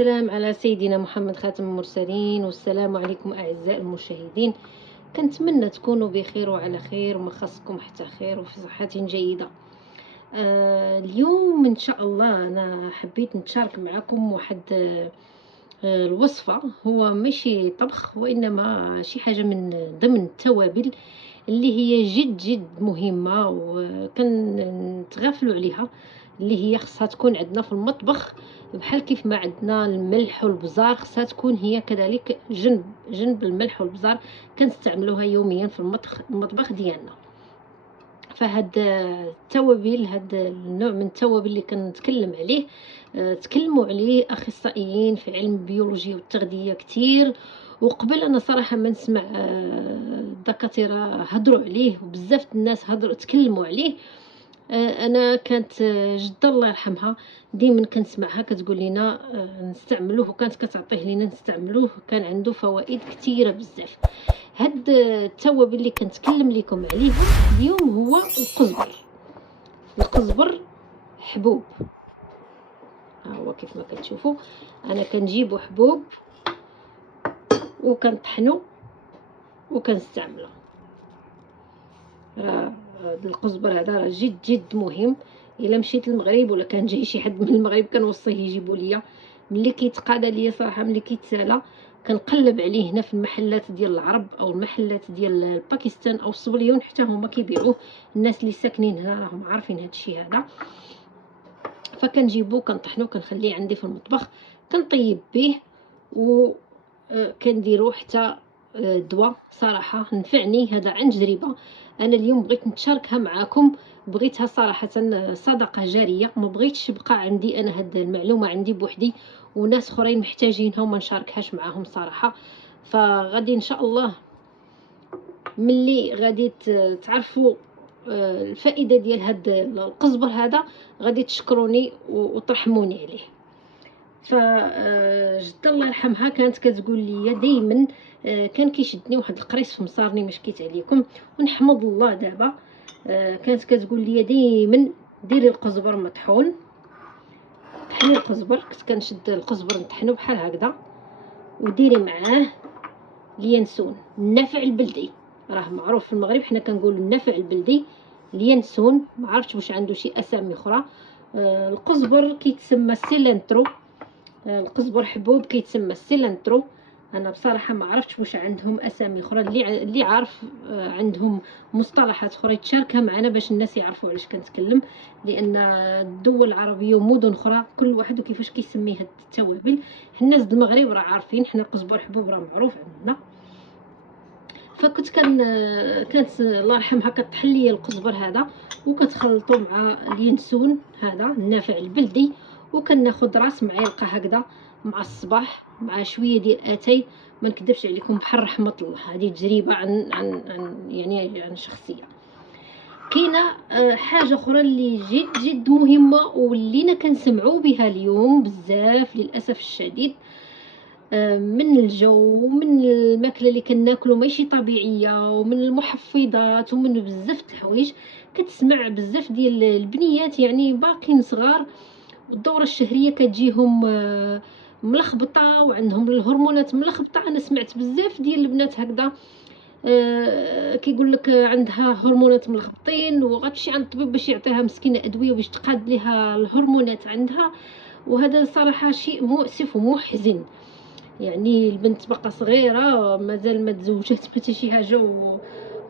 والسلام على سيدنا محمد خاتم المرسلين. والسلام عليكم أعزائي المشاهدين. كنتمنى تكونوا بخير وعلى خير وما خاصكم حتى خير وفي صحة جيدة. اليوم إن شاء الله أنا حبيت نتشارك معكم واحد الوصفة. هو ماشي طبخ وإنما شي حاجة من ضمن التوابل اللي هي جد مهمة وكنتغافلوا عليها، اللي هي خصها تكون عندنا في المطبخ بحال كيف ما عندنا الملح والبزار، خصها تكون هي كذلك جنب الملح والبزار كنستعملوها يوميا في المطبخ ديالنا. فهاد التوابل، هاد النوع من التوابل اللي كنتكلم عليه تكلموا عليه اخصائيين في علم البيولوجيا والتغذيه كتير، وقبل انا صراحه ما نسمع الدكاتره هضروا عليه وبزاف الناس تكلموا عليه. انا كانت جده الله يرحمها ديما كنسمعها كتقول لنا نستعملوه، وكانت كتعطيه لينا نستعملوه، كان عنده فوائد كثيره بزاف. هاد التوابل اللي كنتكلم لكم عليها اليوم هو القزبر حبوب. ها هو كيف ما كتشوفوا انا كنجيبو حبوب وكنطحنو وكنستعملو. هاد القزبر هذا راه جد مهم. الا مشيت للمغرب ولا كان جاي شي حد من المغرب كنوصيه يجيبوا ليا. ملي كيتقادا ليا صراحه، ملي كيتسالى كنقلب عليه هنا في المحلات ديال العرب او المحلات ديال باكستان او الصبليون، حتى هما كيبيعوه. الناس اللي ساكنين هنا راهم عارفين هذا الشيء هذا. فكنجيبو كنطحنو كنخليه عندي في المطبخ، كنطيب به وكنديرو حتى دواء. صراحه نفعني هذا عن تجربه. انا اليوم بغيت نتشاركها معكم، بغيتها صراحه صدقه جاريه، ما بغيتش بقى عندي انا هاد المعلومه عندي بوحدي وناس اخرين محتاجينها وما نشاركهاش معاهم صراحه. فغادي ان شاء الله ملي غادي تعرفوا الفائده ديال هاد القزبر هذا غادي تشكروني وترحموني عليه. فجده الله يرحمها كانت كتقول لي دائما، كان كيشدني واحد القريص في مصارني ما شكيت عليكم ونحمد الله دابا. كانت كتقول لي دائما ديري القزبر مطحون، طحني القزبر. كنت كنشد القزبر نطحنو بحال هكذا وديري معاه اليانسون النافع البلدي. راه معروف في المغرب حنا كنقولوا النافع البلدي اليانسون، ما عرفتش واش عنده شي اسامي اخرى. القزبر كيتسمى السيلانترو، القزبر حبوب كيتسمى السيلانترو. انا بصراحه ما عرفتش واش عندهم اسامي اخرى. اللي عارف عندهم مصطلحات اخرى يتشاركها معنا باش الناس يعرفوا علاش كنتكلم، لان الدول العربيه ومدن اخرى كل واحد وكيفاش كيسمي هاد التوابل. الناس د المغرب راه عارفين، حنا القزبر حبوب راه معروف عندنا. فكنت كانت الله يرحمها كطحن لي القزبر هذا وكتخلطو مع اليانسون هذا النافع البلدي، وكناخذ راس معلقه هكذا مع الصباح مع شويه ديال اتاي. ما نكذبش عليكم بحال رحمه الله، هذه تجربه عن شخصيه. كاينه حاجه اخرى اللي جد مهمه واللي كنسمعوا بها اليوم بزاف للاسف الشديد، من الجو ومن الماكله اللي كناكلو ماشي طبيعيه ومن المحفظات ومن بزاف د الحوايج. كتسمع بزاف ديال البنيات يعني باقيين صغار الدوره الشهريه كتجيهم ملخبطه وعندهم الهرمونات ملخبطه. انا سمعت بزاف ديال البنات هكذا كيقول لك عندها هرمونات ملخبطين وغتمشي عند الطبيب باش يعطيها مسكينه ادويه باش تقاد ليها الهرمونات عندها. وهذا صراحه شيء مؤسف ومحزن. يعني البنت باقا صغيره مازال ما تزوجات ما حتى شي حاجه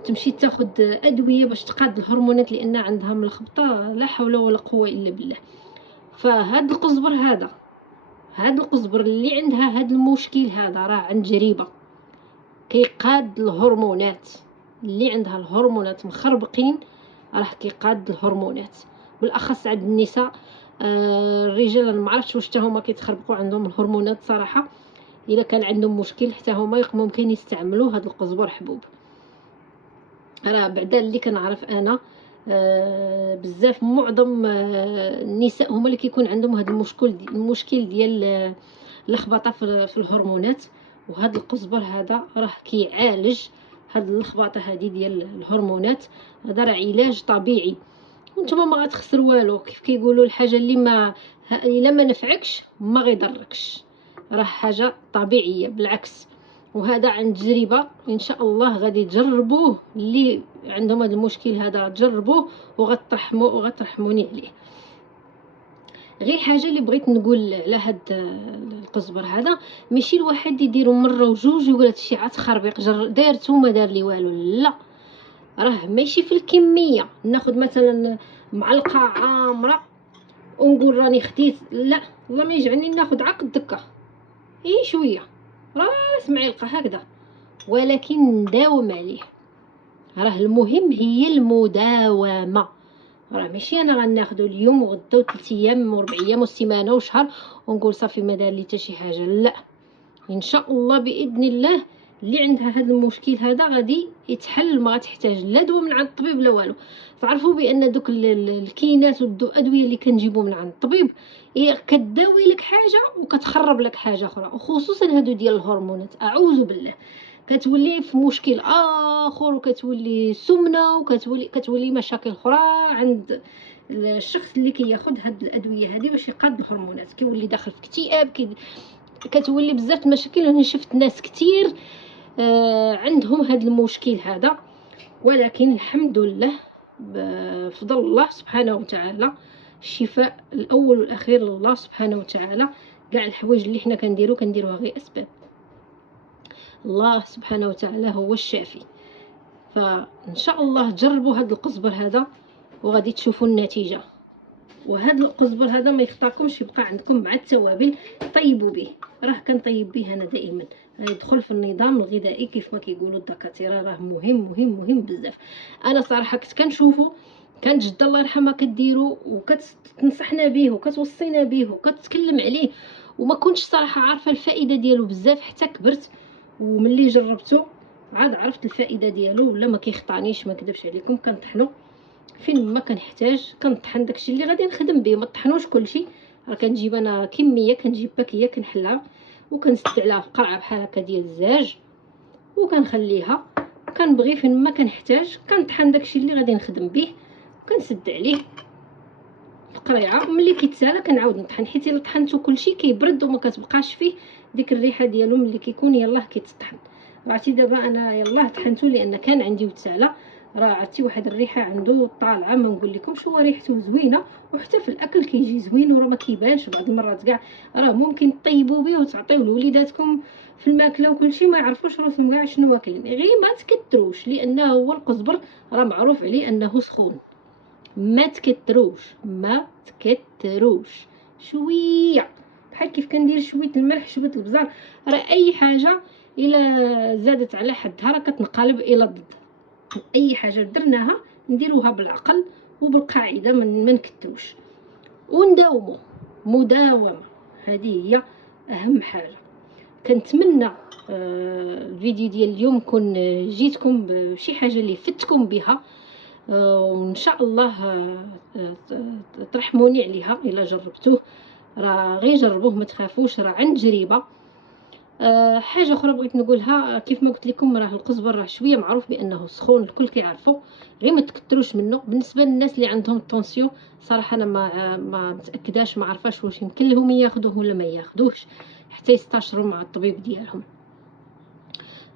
وتمشي تاخذ ادويه باش تقاد الهرمونات لان عندها ملخبطه. لا حول ولا قوه الا بالله. فهاد القزبر اللي عندها هاد المشكل هذا راه عند جريبه كيقاد الهرمونات. اللي عندها الهرمونات مخربقين راه كيقاد الهرمونات، بالاخص عند النساء. الرجال انا ما عرفتش واش حتى هما كيتخربقوا عندهم الهرمونات صراحه. الا كان عندهم مشكل حتى هما ممكن يستعملوا هذا القزبر حبوب. راه بعدا اللي كنعرف انا بزاف معظم النساء هما اللي كيكون عندهم هذا المشكل ديال اللخبطه في الهرمونات. وهذا القزبر هذا راه كيعالج هاد اللخبطه هذه ديال الهرمونات. هذا راه علاج طبيعي وانتم ما غتخسروا والو. كيف كيقولوا الحاجه اللي الا ما نفعكش ما غيضركش. راه حاجه طبيعيه بالعكس. وهذا عن تجربه، ان شاء الله غادي تجربوه، اللي عندهم هذا المشكل هذا تجربوه وغترحموني عليه. غير حاجه اللي بغيت نقول على هاد القزبر هذا، ماشي الواحد يديرو مره وجوج ويقول هادشي عاد خربيق دارتو ما دار لي والو، لا، راه ماشي في الكميه. ناخذ مثلا معلقه عامره ونقول راني خديت، لا، والله ما يجعلني ناخذ عقد دكه، شويه، راس معلقه هكذا، ولكن نداوم عليه. راه المهم هي المداومه. راه ماشي انا غناخذو اليوم وغدا و3 ايام و4 ايام والسيمانه وشهر ونقول صافي ما دار لي حتى شي حاجه، لا، ان شاء الله باذن الله اللي عندها هذا المشكل هذا غادي يتحل، ما غتحتاج لا دواء من عند الطبيب لا والو. تعرفوا بان دوك الكينات والادويه اللي كنجيبو من عند الطبيب كداوي لك حاجه وكتخرب لك حاجه اخرى، وخصوصا هادو ديال الهرمونات، اعوذ بالله، كتولي في مشكل اخر وكتولي سمنه وكتولي مشاكل اخرى عند الشخص اللي كياخذ هاد الادويه هذه باش يقاد الهرمونات، كيولي داخل في اكتئاب، كتولي بزاف المشاكل. انا شفت ناس كتير عندهم هذا المشكل هذا، ولكن الحمد لله بفضل الله سبحانه وتعالى، الشفاء الاول والاخير لله سبحانه وتعالى. كاع الحوايج اللي حنا كنديروها غير اسباب، الله سبحانه وتعالى هو الشافي. فان شاء الله جربوا هذا القزبر هذا وغادي تشوفوا النتيجه. وهذا القزبر هذا ما يخطاكمش يبقى عندكم مع التوابل، طيبوا به، راه كنطيب به انا دائما، يدخل في النظام الغذائي كيف ما كيقولوا الدكاتره، راه مهم مهم مهم بزاف. انا صراحه كنت كنشوفه، كانت جده الله يرحمها كديرو وكتنصحنا به وكتوصينا به وكتكلم عليه، وما كنتش صراحه عارفه الفائده ديالو بزاف حتى كبرت، وملي جربته عاد عرفت الفائده ديالو. ولا ما كيخطانيش، ما كذبش عليكم، كنطحنو فين ما كنحتاج، كنطحن داكشي اللي غادي نخدم به، ما طحنوش كلشي. راه كنجيب انا كميه، كنجيب باكيه كنحلها وكنسد عليها في قرعه بحال هكا ديال الزاج وكنخليها. كنبغي فين ما كنحتاج كنطحن داكشي اللي غادي نخدم به وكنسد عليه في قريعه، وملي كيتسالى كنعاود نطحن، حيت الا طحنتو كلشي كيبرد وما كتبقاش فيه ديك الريحه ديالو ملي كيكون يلاه كيتطحن. عرفتي دابا انا يلاه طحنتو لان كان عندي وتسالى، راه عرفتي واحد الريحه عنده طالعه ما نقول لكمش، هو ريحته زوينه وحتى في الاكل كيجي زوين وراه ما كيبانش. بعض المرات كاع راه ممكن طيبوا به وتعطيوه لوليداتكم في الماكله وكلشي ما يعرفوش راسهم كاع شنو واكلين. غير ما تكتروش، لانه هو القزبر راه معروف عليه انه سخون، ما تكتروش شويه، بحال كيف كندير شويه الملح شويه البزار. راه اي حاجه الا زادت على حدها راه كتنقلب الى ضد. اي حاجه درناها نديروها بالعقل وبالقاعده، ما نكتروش ونداوموا. مداومه هذه هي اهم حاجه. كنتمنى الفيديو ديال اليوم نكون جيتكم بشي حاجه اللي فتكم بها، وان شاء الله ترحموني عليها الا جربتوه. راه غير جربوه ما تخافوش، راه عن تجربه. حاجه اخرى بغيت نقولها، كيف ما قلت لكم راه القزبر راه شويه معروف بانه سخون، الكل كيعرفوا، غير ما تكتروش منه. بالنسبه للناس اللي عندهم الطونسيون صراحه انا ما متاكداش، ما عارفاش واش يمكن لهم ياخذوه ولا ما ياخذوش، حتى يستشروا مع الطبيب ديالهم.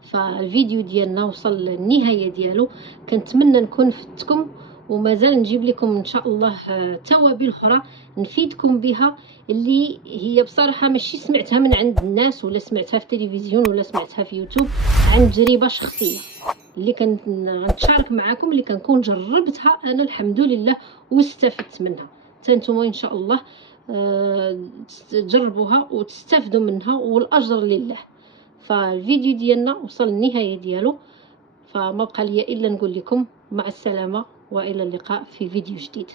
فالفيديو ديالنا وصل للنهايه ديالو، كنتمنى نكون فدتكم، ومازال نجيب لكم ان شاء الله توابل اخرى نفيدكم بها، اللي هي بصراحه ماشي سمعتها من عند الناس ولا سمعتها في التلفزيون ولا سمعتها في يوتيوب، عن تجربه شخصيه اللي غنتشارك معكم، اللي كنكون جربتها انا الحمد لله واستفدت منها. حتى نتوما ان شاء الله تجربوها وتستافدوا منها والاجر لله. فالفيديو ديالنا وصل النهايه ديالو، فما بقى لي الا نقول لكم مع السلامه والى اللقاء في فيديو جديد.